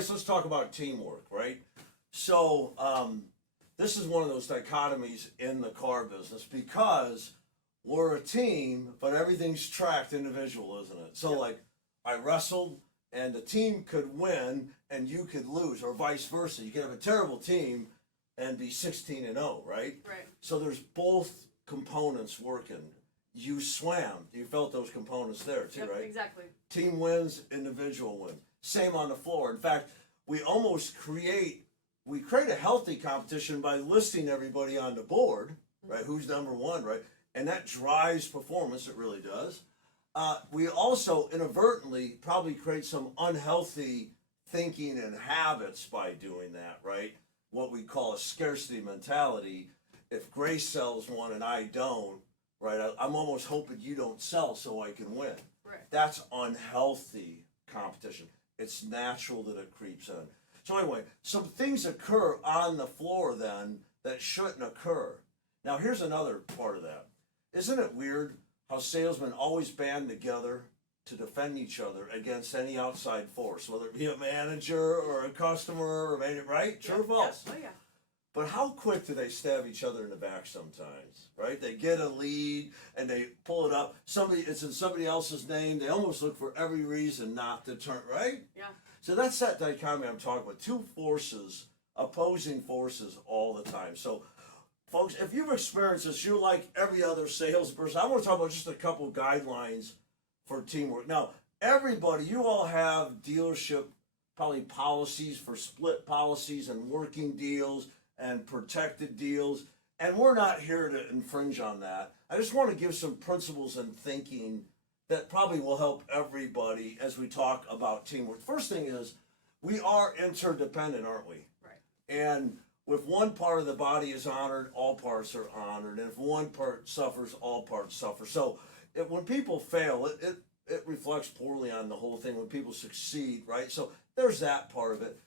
Grace, let's talk about teamwork, right? So, this is one of those dichotomies in the car business because we're a team, but everything's tracked individual, isn't it? So, like, I wrestled and the team could win and you could lose, or vice versa. You could have a terrible team and be 16-0, right? Right. So, there's both components working. You swam, you felt those components there too, Yep, right? exactly. Team wins, individual win. Same on the floor. In fact, we almost create a healthy competition by listing everybody on the board, right? Who's number one, right? And that drives performance. It really does. We also inadvertently probably create some unhealthy thinking and habits by doing that, right? What we call a scarcity mentality. If Grace sells one and I don't, right? I'm almost hoping you don't sell so I can win. Right. That's unhealthy competition. It's natural that it creeps in. So anyway, some things occur on the floor then that shouldn't occur. Now here's another part of that. Isn't it weird how salesmen always band together to defend each other against any outside force, whether it be a manager or a customer or any, right? True or false? Oh yeah. But how quick do they stab each other in the back sometimes, right? They get a lead and they pull it up. It's in somebody else's name. They almost look for every reason not to turn, right? Yeah. So that's that dichotomy I'm talking about. Two forces, opposing forces all the time. So, folks, if you've experienced this, you're like every other salesperson. I want to talk about just a couple of guidelines for teamwork. Now, everybody, you all have dealership probably policies for split policies and working deals and protected deals, and we're not here to infringe on that. I just want to give some principles and thinking that probably will help everybody as we talk about teamwork. First thing is, we are interdependent, aren't we? Right. And if one part of the body is honored, all parts are honored, and if one part suffers, all parts suffer. So when people fail, it reflects poorly on the whole thing. When people succeed, right? So there's that part of it.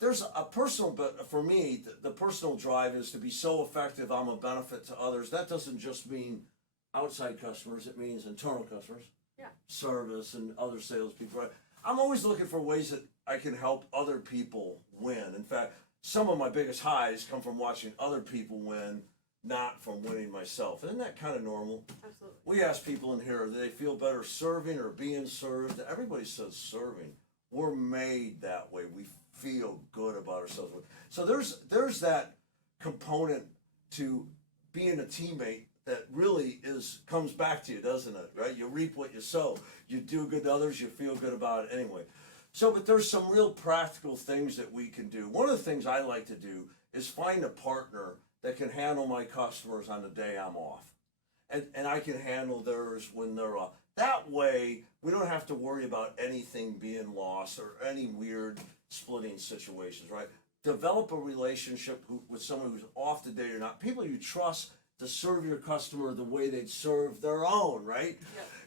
There's a personal, but for me, the personal drive is to be so effective I'm a benefit to others. That doesn't just mean outside customers, it means internal customers, Yeah. service, and other salespeople. Right? I'm always looking for ways that I can help other people win. In fact, some of my biggest highs come from watching other people win, not from winning myself. Isn't that kind of normal? Absolutely. We ask people in here, do they feel better serving or being served? Everybody says serving. We're made that way. We feel good about ourselves. So there's that component to being a teammate that really comes back to you, doesn't it? Right? You reap what you sow. You do good to others, you feel good about it anyway. So, but there's some real practical things that we can do. One of the things I like to do is find a partner that can handle my customers on the day I'm off. And I can handle theirs when they're off. That way, we don't have to worry about anything being lost or any weird splitting situations, right? Develop a relationship with someone who's off the day or not. People you trust to serve your customer the way they'd serve their own, right?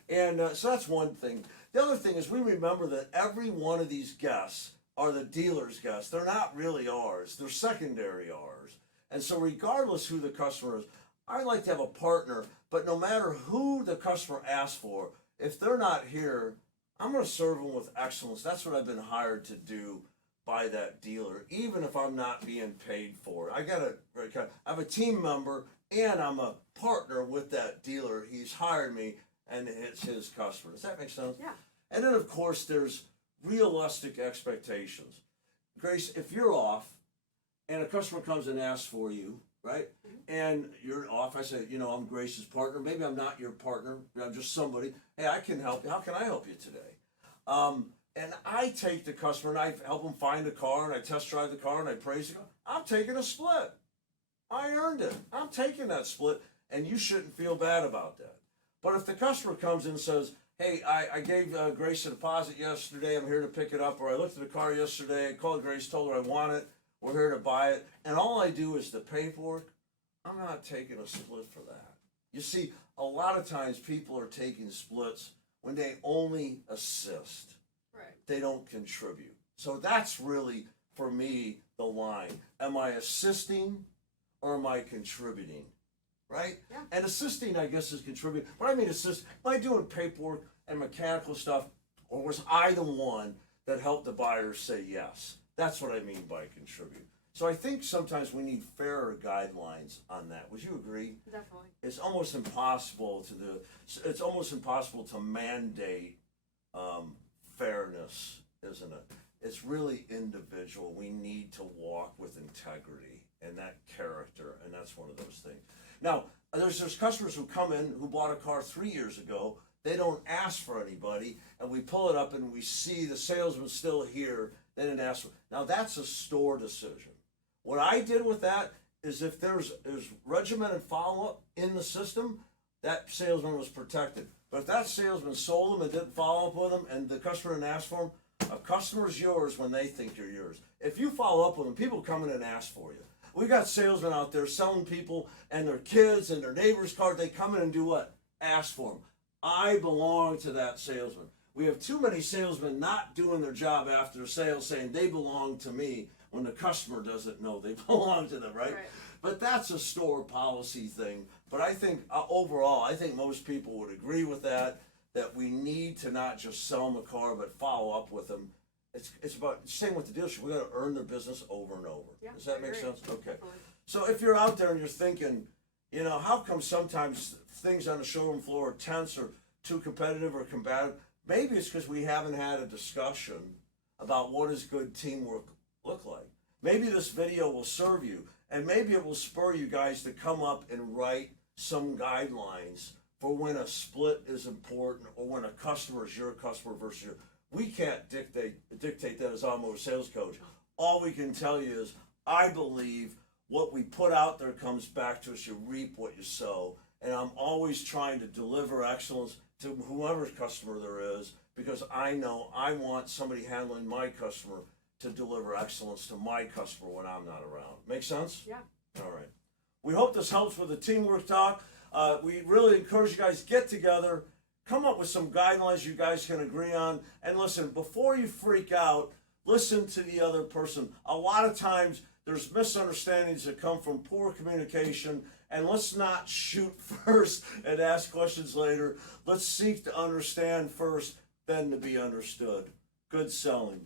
Yeah. And so that's one thing. The other thing is we remember that every one of these guests are the dealer's guests. They're not really ours. They're secondary ours. And so regardless who the customer is, I like to have a partner, but no matter who the customer asks for, if they're not here, I'm going to serve them with excellence. That's what I've been hired to do by that dealer, even if I'm not being paid for it. I have a team member and I'm a partner with that dealer. He's hired me and it's his customer. Does that make sense? Yeah. And then of course there's realistic expectations. Grace, if you're off and a customer comes and asks for you, right? And you're off, I say, I'm Grace's partner. Maybe I'm not your partner. I'm just somebody. Hey, I can help you. How can I help you today? And I take the customer and I help them find a car and I test drive the car and I praise the car. I'm taking a split. I earned it. I'm taking that split and you shouldn't feel bad about that. But if the customer comes in and says, hey, I gave Grace a deposit yesterday. I'm here to pick it up. Or I looked at the car yesterday. I called Grace, told her I want it. We're here to buy it. And all I do is the paperwork. I'm not taking a split for that. You see, a lot of times people are taking splits when they only assist. Right. They don't contribute. So that's really, for me, the line. Am I assisting or am I contributing? Right? Yeah. And assisting, I guess, is contributing. What I mean assist, am I doing paperwork and mechanical stuff, or was I the one that helped the buyer say yes? That's what I mean by contribute. So I think sometimes we need fairer guidelines on that. Would you agree? Definitely. It's almost impossible to do. It's almost impossible to mandate fairness, isn't it? It's really individual. We need to walk with integrity and that character, and that's one of those things. Now, there's customers who come in who bought a car 3 years ago. They don't ask for anybody, and we pull it up and we see the salesman still here. They didn't ask for. Now that's a store decision. What I did with that is if there's regimented follow-up in the system, that salesman was protected. But if that salesman sold them and didn't follow up with them and the customer didn't ask for them, a customer's yours when they think you're yours. If you follow up with them, people come in and ask for you. We got salesmen out there selling people and their kids and their neighbor's car. They come in and do what? Ask for them. I belong to that salesman. We have too many salesmen not doing their job after sales saying they belong to me when the customer doesn't know they belong to them, right? But that's a store policy thing. But I think overall, I think most people would agree with that we need to not just sell them a car, but follow up with them. It's about same with the dealership. We got to earn their business over and over. Yeah, Does that make sense? Okay. Definitely. So if you're out there and you're thinking, you know, how come sometimes things on the showroom floor are tense or too competitive or combative? Maybe it's because we haven't had a discussion about what does good teamwork look like. Maybe this video will serve you, and maybe it will spur you guys to come up and write some guidelines for when a split is important or when a customer is your customer versus your. We can't dictate that as automotive sales coach. All we can tell you is I believe what we put out there comes back to us. You reap what you sow. And I'm always trying to deliver excellence to whoever customer there is, because I know I want somebody handling my customer to deliver excellence to my customer when I'm not around. Make sense? Yeah. All right. We hope this helps with the teamwork talk. We really encourage you guys get together, come up with some guidelines you guys can agree on, and listen, before you freak out, listen to the other person. A lot of times there's misunderstandings that come from poor communication, and let's not shoot first and ask questions later. Let's seek to understand first, then to be understood. Good selling.